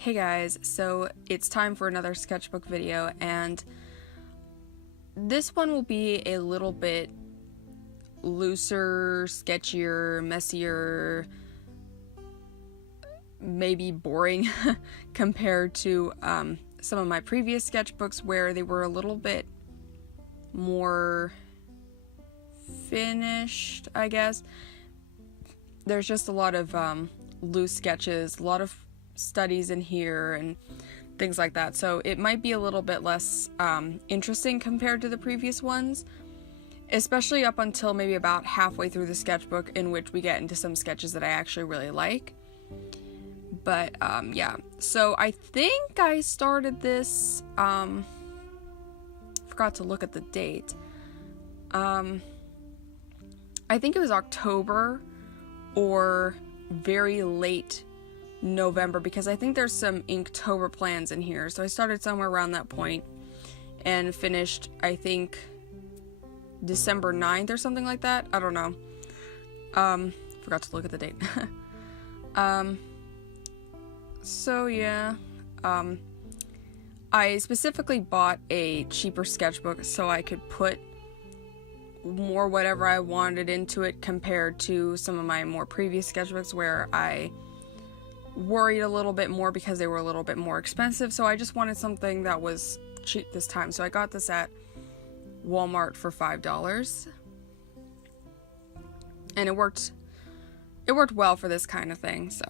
Hey guys, so it's time for another sketchbook video, and this one will be a little bit looser, sketchier, messier, maybe boring compared to some of my previous sketchbooks where they were a little bit more finished, I guess. There's just a lot of loose sketches, a lot of studies in here and things like that, so it might be a little bit less interesting compared to the previous ones, especially up until maybe about halfway through the sketchbook, in which we get into some sketches that I actually really like. But yeah, so I think I started this, forgot to look at the date, I think it was October or very late November, because I think there's some Inktober plans in here, so I started somewhere around that point and finished, I think, December 9th or something like that. I don't know. Forgot to look at the date. So yeah, I specifically bought a cheaper sketchbook so I could put more whatever I wanted into it compared to some of my more previous sketchbooks where I worried a little bit more because they were a little bit more expensive. So I just wanted something that was cheap this time, so I got this at Walmart for $5, and it worked well for this kind of thing. So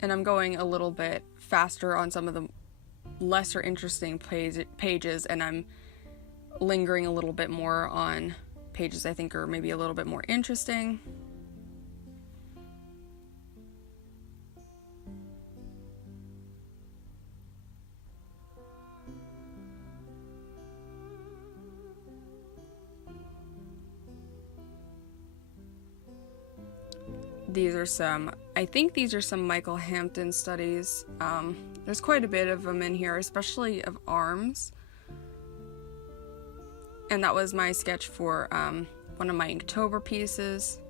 and I'm going a little bit faster on some of the lesser interesting pages, and I'm lingering a little bit more on pages I think are maybe a little bit more interesting. I think these are some Michael Hampton studies. There's quite a bit of them in here, especially of arms. And that was my sketch for one of my Inktober pieces.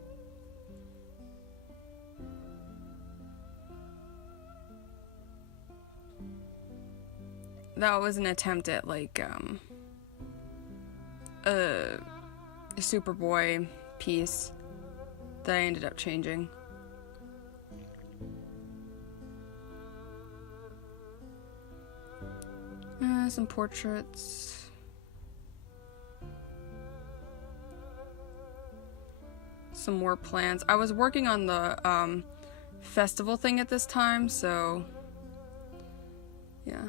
That was an attempt at like a Superboy piece that I ended up changing. Some portraits. Some more plans. I was working on the festival thing at this time, so yeah.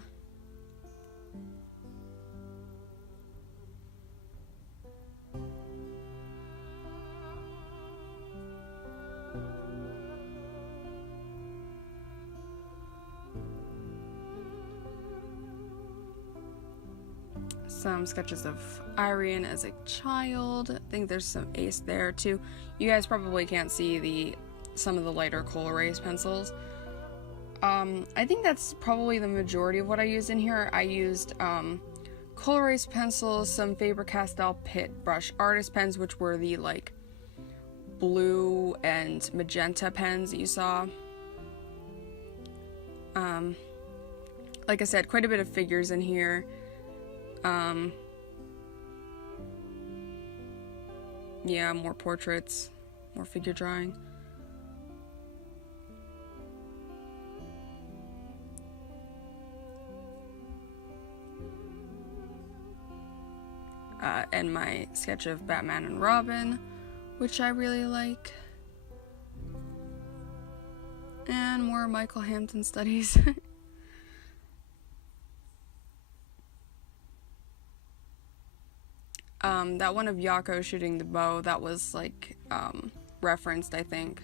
Some sketches of Irene as a child. I think there's some Ace there too. You guys probably can't see some of the lighter Kool-Aid pencils. I think that's probably the majority of what I used in here. I used Kool-Aid pencils, some Faber-Castell Pitt brush artist pens, which were the like blue and magenta pens that you saw. Like I said, quite a bit of figures in here. Yeah, more portraits, more figure drawing. And my sketch of Batman and Robin, which I really like. And more Michael Hampton studies. That one of Yako shooting the bow, that was like referenced, I think.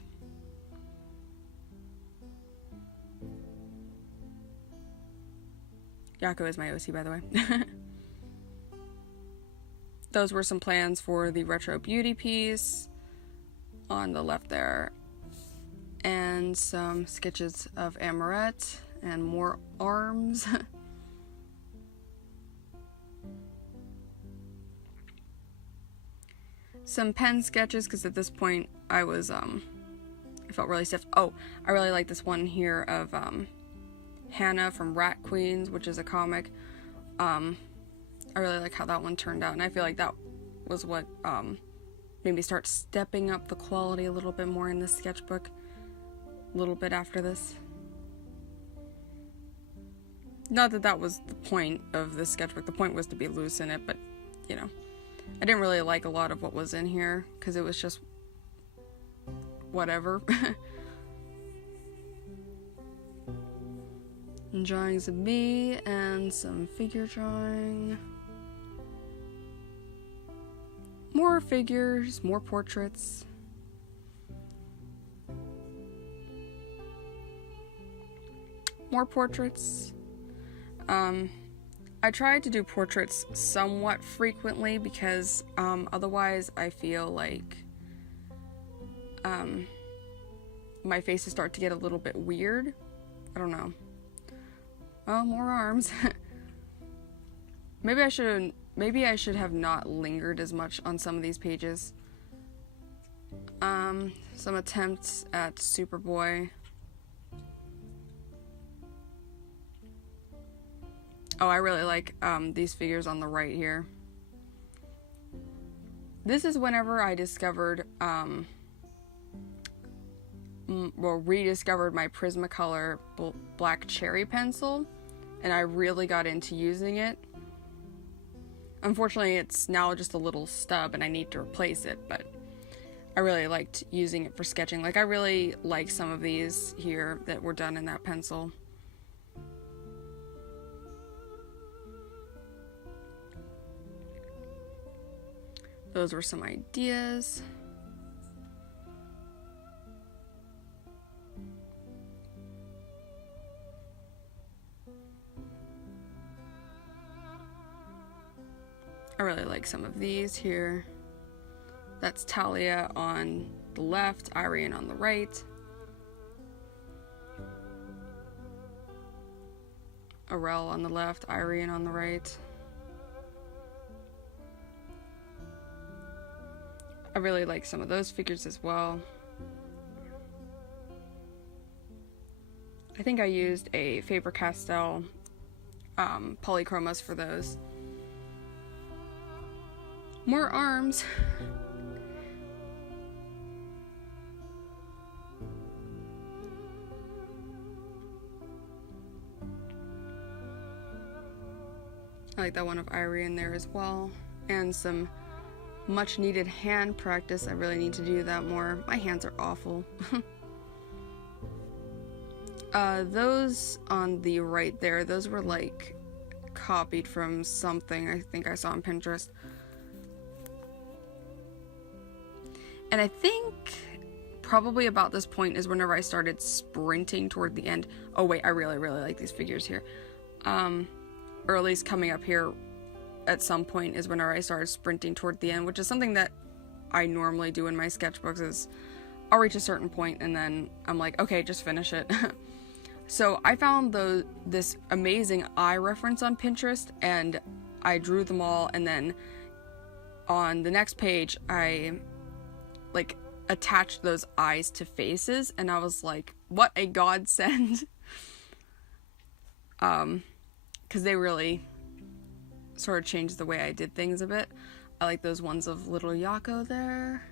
Yako is my OC, by the way. Those were some plans for the retro beauty piece on the left there, and some sketches of Amoret and more arms. some pen sketches, because at this point I was It felt really stiff. Oh, I really like this one here of Hannah from Rat Queens, which is a comic. I really like how that one turned out, and I feel like that was what made me start stepping up the quality a little bit more in this sketchbook a little bit after this. Not that that was the point of this sketchbook. The point was to be loose in it, but, you know, I didn't really like a lot of what was in here because it was just whatever. And drawings of me and some figure drawing. More figures, more portraits. More portraits. I try to do portraits somewhat frequently because otherwise I feel like my faces start to get a little bit weird. I don't know. Oh, more arms. Maybe I should have not lingered as much on some of these pages. Some attempts at Superboy. Oh, I really like these figures on the right here. This is whenever I discovered, rediscovered my Prismacolor black cherry pencil, and I really got into using it. Unfortunately, it's now just a little stub and I need to replace it, but I really liked using it for sketching. Like, I really like some of these here that were done in that pencil. Those were some ideas. I really like some of these here. That's Talia on the left, Irene on the right. Arel on the left, Irene on the right. I really like some of those figures as well. I think I used a Faber-Castell polychromas for those. More arms. I like that one of Irie in there as well. And some much needed hand practice. I really need to do that more. My hands are awful. Those on the right there, those were like copied from something I think I saw on Pinterest. And I think probably about this point is whenever I started sprinting toward the end. Oh wait, I really like these figures here. Or at least coming up here at some point is whenever I started sprinting toward the end, which is something that I normally do in my sketchbooks. Is I'll reach a certain point and then I'm like, okay, just finish it. So I found this amazing eye reference on Pinterest and I drew them all, and then on the next page I like attached those eyes to faces, and I was like, what a godsend. Because they really sort of changed the way I did things a bit. I like those ones of little Yako there.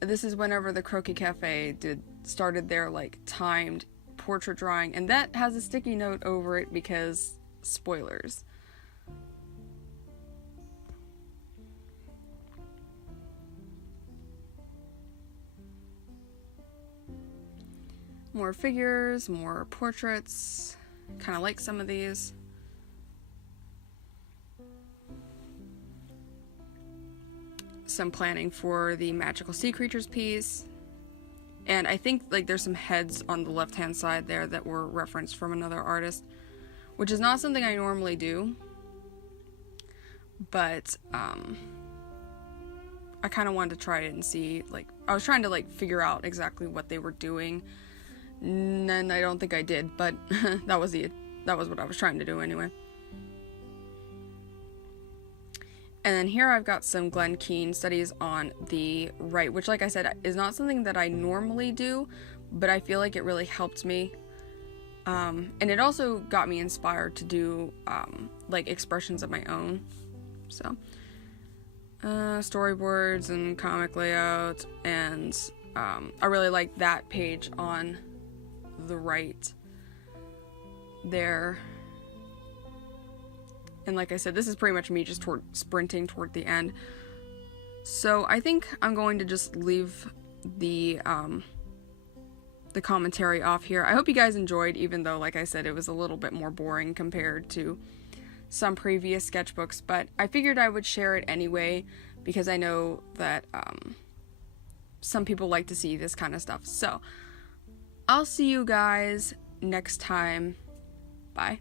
This is whenever the Croquis Cafe started their like timed portrait drawing, and that has a sticky note over it because spoilers. More figures, more portraits. Kind of like some of these. Some planning for the Magical Sea Creatures piece. And I think like there's some heads on the left-hand side there that were referenced from another artist, which is not something I normally do. But I kind of wanted to try it and see, like, I was trying to like figure out exactly what they were doing. And I don't think I did, but that was what I was trying to do anyway. And then here I've got some Glenn Keane studies on the right, which, like I said, is not something that I normally do, but I feel like it really helped me. And it also got me inspired to do like expressions of my own. So storyboards and comic layout, and I really like that page on the right there. And like I said, this is pretty much me just sprinting toward the end. So I think I'm going to just leave the commentary off here. I hope you guys enjoyed, even though, like I said, it was a little bit more boring compared to some previous sketchbooks, but I figured I would share it anyway because I know that some people like to see this kind of stuff. So I'll see you guys next time. Bye.